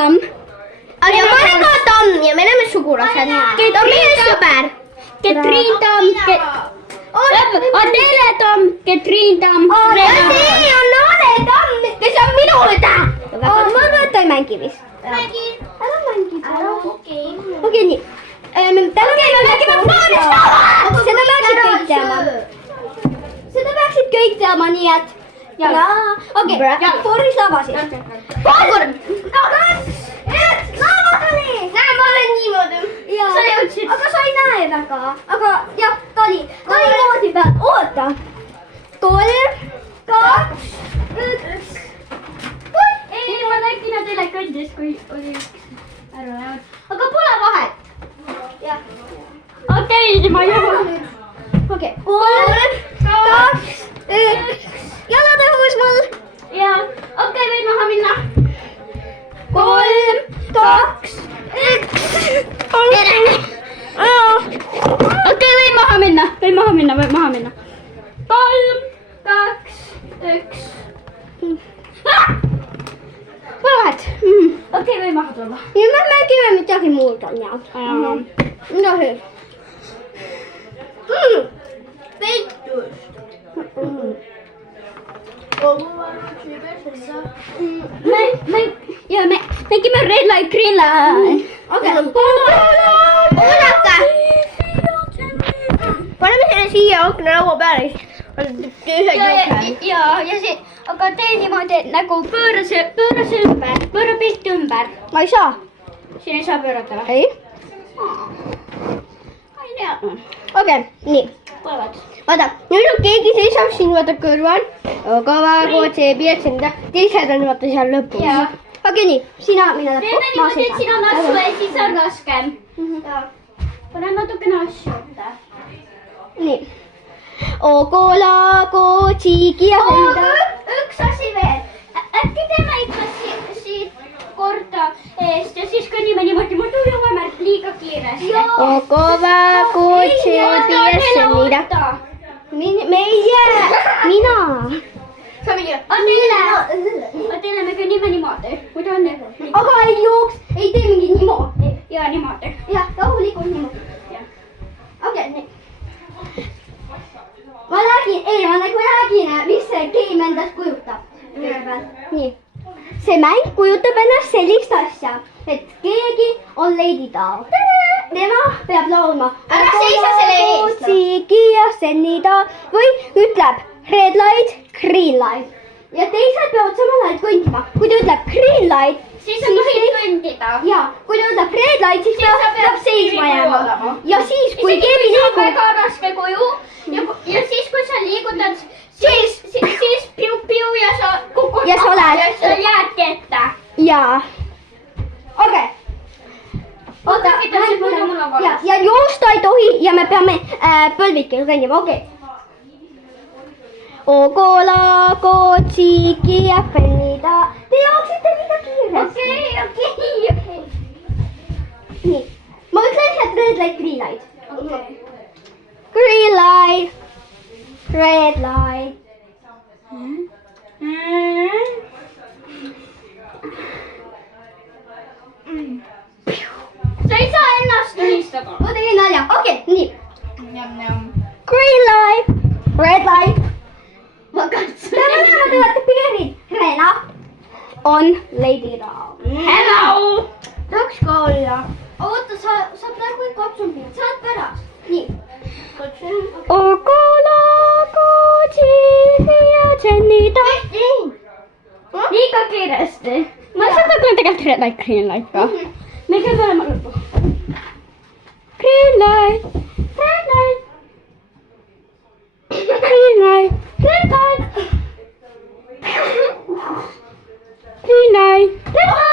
Tamm. Ja ma olen ka Tamm ja me oleme sugulased. Ta on meie sõber. Ketriin Tamm. Adele Tamm. Ketriin Tamm. See on Ane Tamm, kes on minu õde. Ma arvan, et ta ei mängi vist. Mängin. Ära mängi. Okei. Okei, nii. Täna me mängime Fooris. Seda peaksid kõik teama. Seda peaksid kõik teama, nii et... Okei, Fooris lava siis. Kolm. Kaks. Üks. Lava tuli. Näe, ma olen niimoodi. Sa jõudsid. Aga sa ei näe väga. Aga jah, ta oli moodi peal. Oota. 3, 2, 1. Ei, ma nägin, et teile kõndis, kui oli üks ära jäänud. Aga pole vahet. Jah. Okei, ma jõuan. Okei. 3, 2, 1. Jalad õhus mul. Ja, okei, võid maha minna. 3, 2, 1. Okei, võid maha minna. Võid maha minna. 3, 2, 1. Pole vahet. Okei, võid maha tulla. Ja me mängime midagi muud on jah. Mida see? Peitust. Me mängime Red Light, Green Light. Okei. Oodake. Paneme selle siia aknalaua peale. Ja see, aga tee niimoodi nagu pööra see ümber, pööra pilt ümber. Ma ei saa. Siin ei saa pöörata või? Ei. Ma ei teadnud. Okei, nii. Tulevad. Oota, nüüd on keegi seisab siin vaata kõrval. Kõva kootsi piirtsinda. Teised on vaata seal lõpus. Jaa. Okei, nii. Sina mine lõppu. Teeme niimoodi, et siin on asju ja siis on raskem. Pane natukene asju ette. Nii. Okola kootsi ja henda. Üks asi veel. Äkki teeme ikka siit korda eest ja siis kõnnime niimoodi, muidu jõuame liiga kiiresti. Kõva kootsi piirtsinda. Meie. Mina. Adele, me kõnnime niimoodi. Muidu on nii. Aga ei jooks. Ei tee mingi niimoodi. Ja niimoodi. Jah, rahulikult niimoodi. Okei, nii. Ma räägin, mis see game endast kujutab. Nii. See mäng kujutab ennast sellist asja, et keegi on Lady Taal. Tema peab laulma. Ära seisa selle eest. Sigia sennida või ütleb red light, green light. Ja teised peavad samal ajal kõndima. Kui ta ütleb green light, Siis sa tohid kõndida. ja kui ta ütleb red light, siis ta peab seisma jääma. Ja siis, kui keegi liigub. liigub, Väga raske kuju ja siis, kui sa liigutad, siis piu-piu ja sa kukud Ja sa oled. ja sa jäädki ette. ja okei. Oota, ja joosta ei tohi ja me peame põlvikil kõndima, okei. Okola kotsiki ja fennida. Te jooksite liiga kiiresti. Okei. Nii, ma ütlen lihtsalt red light, green light. Okei. Green light, red light. Sa ei saa ennast tulistada. Ma tegin nalja, okei, nii. Njam-njam. Green light, red light. Ma katsun. Te olete piirid. Rena on Lady Taal. Hello. Tahaks ka olla. Oota, sa praegu ei katsunud mind, saad pärast. Nii. Okola kootsi ja sennida. Liiga kiiresti. Ma seda küll tegelikult red light, green light ka. Me käime olema lõppu. Green light, red light. Green light, red light. Green light, red light.